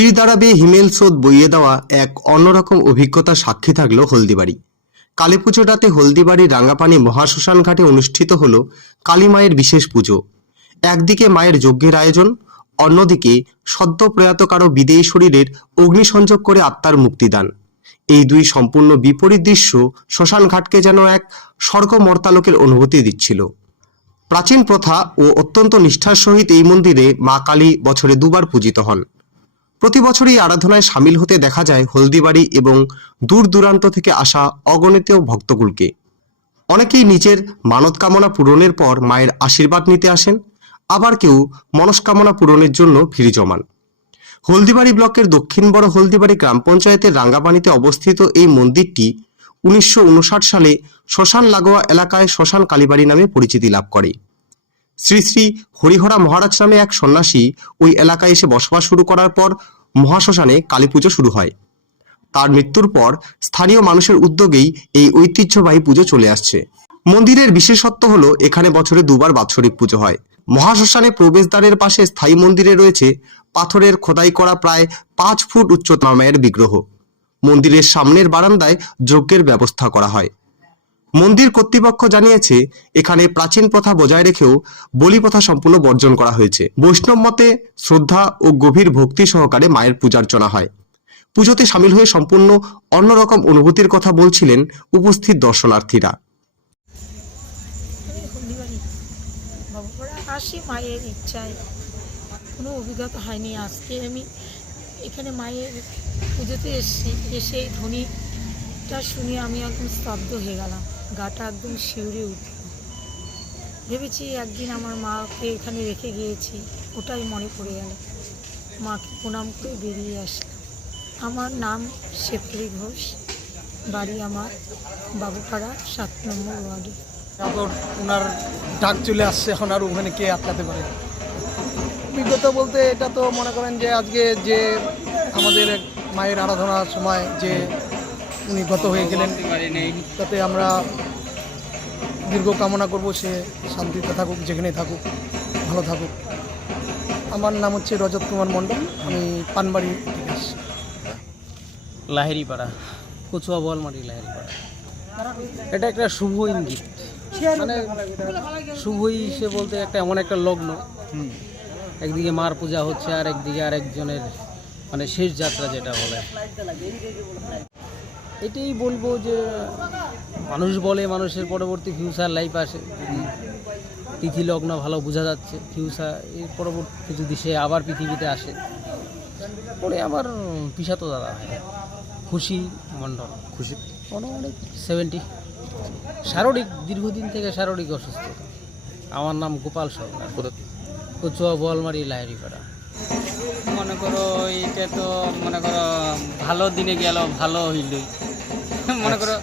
শিরদাঁড়া বেয়ে হিমেল স্রোত বইয়ে দেওয়া এক অন্যরকম অভিজ্ঞতার সাক্ষী থাকল হলদিবাড়ি। কালীপুজোটাতে হলদিবাড়ির রাঙ্গাপানি মহাশ্মশান ঘাটে অনুষ্ঠিত হল কালী মায়ের বিশেষ পুজো। একদিকে মায়ের যজ্ঞের আয়োজন, অন্যদিকে সদ্য প্রয়াত কারও বিদেয়ী শরীরের অগ্নিসংযোগ করে আত্মার মুক্তিদান। এই দুই সম্পূর্ণ বিপরীত দৃশ্য শ্মশান ঘাটকে যেন এক স্বর্গ মর্তালোকের অনুভূতি দিচ্ছিল। প্রাচীন প্রথা ও অত্যন্ত নিষ্ঠার সহিত এই মন্দিরে মা কালী বছরে দুবার পূজিত হন। প্রতি বছরই আরাধনায় সামিল হতে দেখা যায় হলদিবাড়ি এবং দূর দূরান্ত থেকে আসা অগণিত ভক্তকুলকে। অনেকেই নিজের মানত কামনা পূরণের পর মায়ের আশীর্বাদ নিতে আসেন, আবার কেউ মনস্কামনা পূরণের জন্য ভিড় জমান। হলদিবাড়ি ব্লকের দক্ষিণ বড় হলদিবাড়ি গ্রাম পঞ্চায়েতের রাঙ্গাপানিতে অবস্থিত এই মন্দিরটি উনিশশো উনষাট সালে শ্মশান লাগোয়া এলাকায় শ্মশান কালীবাড়ি নামে পরিচিতি লাভ করে। শ্রী শ্রী হরিহরা মহারাজ নামে এক সন্ন্যাসী ওই এলাকায় এসে বসবাস শুরু করার পর মহাশ্মশানে কালী পুজো শুরু হয়। তার মৃত্যুর পর স্থানীয় মানুষের উদ্যোগেই এই ঐতিহ্যবাহী পুজো চলে আসছে। মন্দিরের বিশেষত্ব হল এখানে বছরে দুবার বাৎসরিক পুজো হয়। মহাশ্মশানে প্রবেশদ্বারের পাশে স্থায়ী মন্দিরে রয়েছে পাথরের খোদাই করা প্রায় পাঁচ ফুট উচ্চতা মায়ের বিগ্রহ। মন্দিরের সামনের বারান্দায় যজ্ঞের ব্যবস্থা করা হয়। মন্দির কর্তৃপক্ষ জানিয়েছে, এখানে প্রাচীন প্রথা বজায় রেখেও বলি প্রথা সম্পূর্ণ বর্জন করা হয়েছে। বৈষ্ণব মতে শ্রদ্ধা ও গভীর ভক্তি সহকারে মায়ের পূজার্চনা হয়। পুজোতে সামিল হয়ে সম্পূর্ণ অন্যরকম অনুভূতির কথা বলছিলেন উপস্থিত দর্শনার্থীরা। আসি মায়ের ইচ্ছায় কোনো অভিজ্ঞতা হয়নি। আজকে আমি এখানে মায়ের পুজোতে এসেছি এসে ধ্বনিটা শুনে আমি একদম স্তব্ধ হয়ে গেলাম। গাটা একদম শিউরে উঠল। ভেবেছি একদিন আমার মাকে এখানে রেখে গিয়েছি ওটাই মনে পড়ে গেল। মাকে প্রণাম করে বেরিয়ে আসলাম। আমার নাম শেফলি ঘোষ বাড়ি আমার বাবুপাড়া সাত নম্বর ওয়ার্ডে। এখন ওনার ডাক চলে আসছে এখন আর ওখানে কে আটকাতে পারে? অভিজ্ঞতা বলতে এটা তো মনে করেন যে আজকে যে আমাদের এক মায়ের আরাধনার সময় যে উনি গত হয়ে গেলেন। তাতে আমরা দীর্ঘ কামনা করব সে শান্তিতে থাকুক যেখানে থাকুক, ভালো থাকুক। আমার নাম হচ্ছে রজত কুমার মণ্ডল, আমি পানবাড়ি থেকে আসছি লাহেরিপাড়া কচুয়া বলমারি লাহেরিপাড়া এটা একটা শুভ ইঙ্গিত। মানে শুভ হিসে বলতে একটা এমন একটা লগ্ন। একদিকে মার পূজা হচ্ছে আর একদিকে আরেকজনের মানে শেষ যাত্রা যেটা বলে। এটাই বলব যে মানুষ বলে মানুষের পরবর্তী ফিউচার লাইফ আসে। তিথি লগ্ন ভালো বোঝা যাচ্ছে ফিউচার এর পরবর্তী যদি সে আবার পৃথিবীতে আসে পরে আমার পিসাতো দাদা খুশি মণ্ডল। খুশি? মোটামুটি সেভেন্টি শারীরিক দীর্ঘদিন থেকে শারীরিক অসুস্থতা আমার নাম গোপাল সরকার। কচুয়া বোয়ালমারি লাহেরিপাড়া মনে করো এটা তো মনে করো ভালো দিনে গেল ভালো হইলই। মনে করো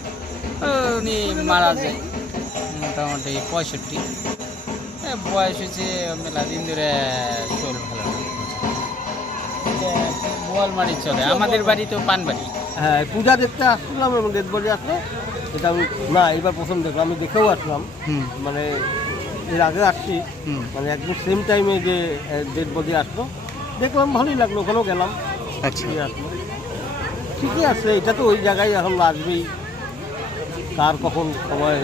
উনি মারা যায়। মোটামুটি পঁয়ষট্টি। বয়স হচ্ছে মেলা দিন ধরে চল ভালো বোয়ালমারি চলে। আমাদের বাড়ি তো পানবাড়ি। হ্যাঁ পূজা দেখতে আসলাম এবং ডেড বডি আসলো। এটা আমি না এবার প্রথম দেখলাম। আমি দেখেও আসলাম। মানে এর আগে আসছি। মানে একদম সেম টাইমে যে ডেড বডি আসলো। দেখলাম ভালোই লাগল। ওখানেও গেলাম। আচ্ছা। আসলো। ঠিকই আছে এটা তো ওই জায়গায় এখন আসবেই। কার কখন সময়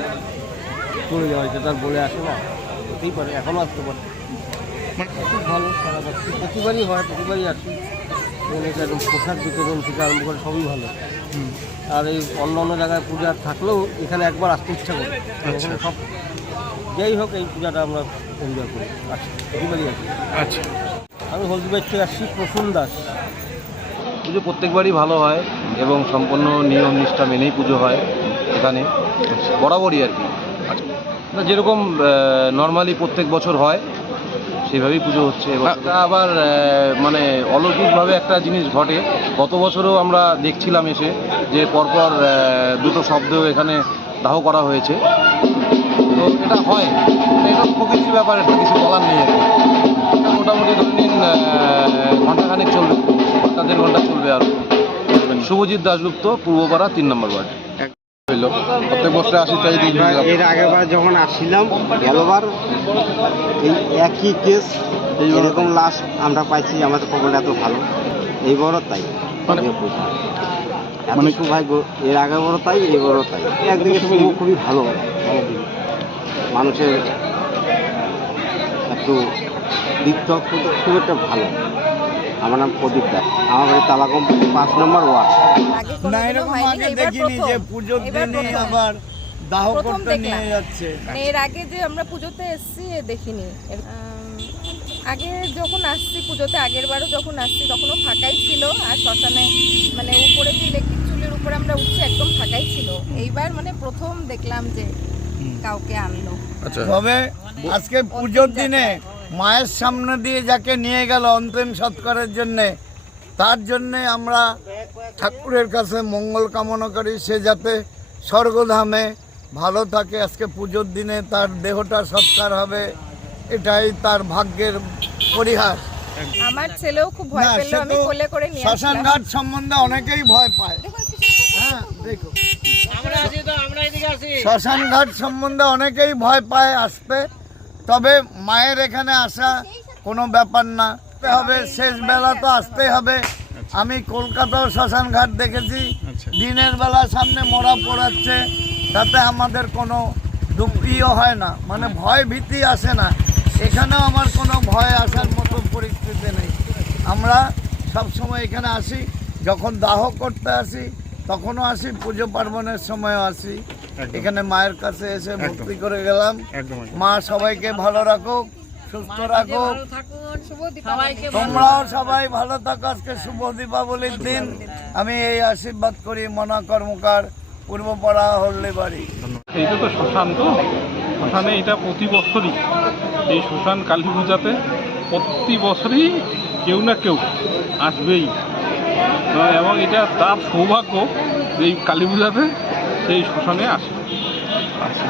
চলে যাওয়া এটা তার বলে আসে না। হতেই পারে এখনও আসতে পারে। খুব ভালো সারা পাচ্ছি প্রতিবারই হয় প্রতিবারই আসি। এটা একদম পোশাক বিতরণ থেকে আরম্ভ করে সবই ভালো। আর এই অন্য অন্য জায়গায় পূজা থাকলেও এখানে একবার আসতে ইচ্ছা করে। এখানে সব যাই হোক এই পূজাটা আমরা এনজয় করি। আসি প্রতিবারই আসি। আচ্ছা। আমি হলদিবাড়ি থেকে আসছি প্রসূন দাস। পুজো প্রত্যেকবারই ভালো হয় এবং সম্পূর্ণ নিয়ম নিষ্ঠা মেনেই পুজো হয় এখানে। বরাবরই আর কি। না যেরকম নর্মালি প্রত্যেক বছর হয় সেইভাবেই পুজো হচ্ছে। এবং আবার মানে অলৌকিকভাবে একটা জিনিস ঘটে। গত বছরও আমরা দেখছিলাম এসে যে পরপর দুটো শব্দ এখানে দাহ করা হয়েছে। তো এটা হয়। এটা প্রকৃতির ব্যাপার এটা কিছু বলার নেই আর কি। মোটামুটি ধরে নিন শুভজিৎ দাসগুপ্ত পূর্বপাড়া তিন নম্বর ওয়ার্ড। প্রত্যেক বছরে আসি তাই এর আগেবার যখন আসছিলাম গেলবার এই একই কেস এরকম লাশ আমরা পাইছি আমাদের খবরটা এত ভালো। এইবারও তাই। মানে- যে পূজা। এত মানে- সৌভাগ্য। এর আগে বড় তাই এবারও তাই। একদিকে খুবই ভালো। মানুষের একটু খুব খুব একটা ভালো। আমার নাম প্রদীপ দাস। আমার বাড়ি তালা কোম্পানি পাঁচ নম্বর ওয়ার্ড। আগে দাহ প্রথম দেখলাম। মানে এর আগে যে আমরা পুজোতে এসেছি দেখিনি। আগে যখন আসছি পুজোতে আগের বারও যখন আসছি তখনও ফাঁকাই ছিল আর শ্মশানে মানে উপরে যে ইলেকট্রিক চুলের উপরে আমরা উঠছি একদম ফাঁকাই ছিল। এইবার মানে প্রথম দেখলাম যে কাউকে আনলো। তবে আজকে পুজোর দিনে মায়ের সামনে দিয়ে যাকে নিয়ে গেল অন্তিম সৎকারের জন্যে তার জন্যে আমরা ঠাকুরের কাছে মঙ্গল কামনা করি। সে যাতে স্বর্গধামে ভালো থাকে আজকে পুজোর দিনে তার দেহটা সৎকার হবে এটাই তার ভাগ্যের পরিহাস আমার ছেলেও খুব ভয় পেল আমি কোলে করে নিয়ে শ্মশান ঘাট সম্বন্ধে অনেকেই ভয় পায়। হ্যাঁ দেখো। শ্মশান ঘাট সম্বন্ধে অনেকেই ভয় পায় আসতে। তবে মায়ের এখানে আসা কোনো ব্যাপার না। আসতে হবে শেষ বেলা তো আসতেই হবে। আমি কলকাতাও শ্মশান ঘাট দেখেছি দিনের বেলা সামনে মরা পড়াচ্ছে। তাতে আমাদের কোনো দুঃখীও হয় না। মানে ভয় ভীতি আসে না। এখানেও আমার কোনো ভয় আসার মতো পরিস্থিতি নেই। আমরা সবসময় এখানে আসি। যখন দাহ করতে আসি তখনও আসি পুজো পার্বণের সময়ও আসি। এখানে মায়ের কাছে এসে ভক্তি করে গেলাম। মা সবাইকে ভালো রাখুক সুস্থ রাখুক। তোমরাও সবাই ভালো থাকো। আজকে শুভ দীপাবলির দিন। আমি এই আশীর্বাদ করি মনা কর্মকার পূর্বপাড়া হল্লে বাড়ি এইটা তো শ্মশান তো? শ্মশানে এটা প্রতি বছরই। এই শ্মশান কালী পূজাতে প্রতি বছরই কেউ না কেউ আসবেই। এবং এটা তার সৌভাগ্য এই কালী পূজাতে সেই শ্মশানে আসে। আচ্ছা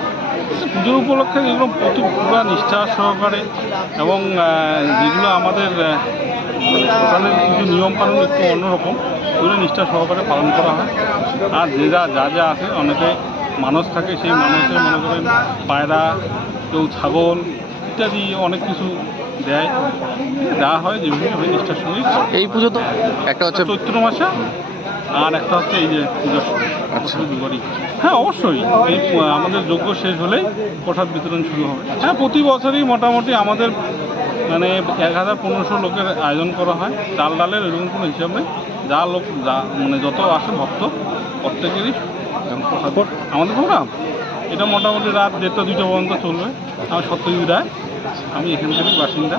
পুজোর উপলক্ষে যেগুলো প্রতি পুরা নিষ্ঠা সহকারে এবং যেগুলো আমাদের শ্মশানের কিছু নিয়মকানুন একটু অন্যরকম, সেগুলো নিষ্ঠা সহকারে পালন করা হয়। আর যে যা যা যা আছে, অনেকে মানুষ থাকে, সেই মানুষের মনে করেন পায়রা, কেউ ছাগল ইত্যাদি অনেক কিছু দেয় দেওয়া হয় যেভাবে হয় নিষ্ঠার সঙ্গে এই পুজো তো একটা হচ্ছে চৈত্র মাসে আর একটা হচ্ছে এই যে পূজার দুবারই। হ্যাঁ অবশ্যই। এই আমাদের যজ্ঞ শেষ হলেই প্রসাদ বিতরণ শুরু হবে। হ্যাঁ প্রতি বছরই মোটামুটি আমাদের মানে এক হাজার পনেরোশো লোকের আয়োজন করা হয়। চাল ডালের এরকম কোনো হিসাব নেই। যা লোক যা মানে যত আসে ভক্ত প্রত্যেকেরই প্রসাদ। আমাদের প্রোগ্রাম। এটা মোটামুটি রাত দেড়টা দুইটা পর্যন্ত চলবে। আমার সত্যজিৎ রায় আমি এখানকারই বাসিন্দা।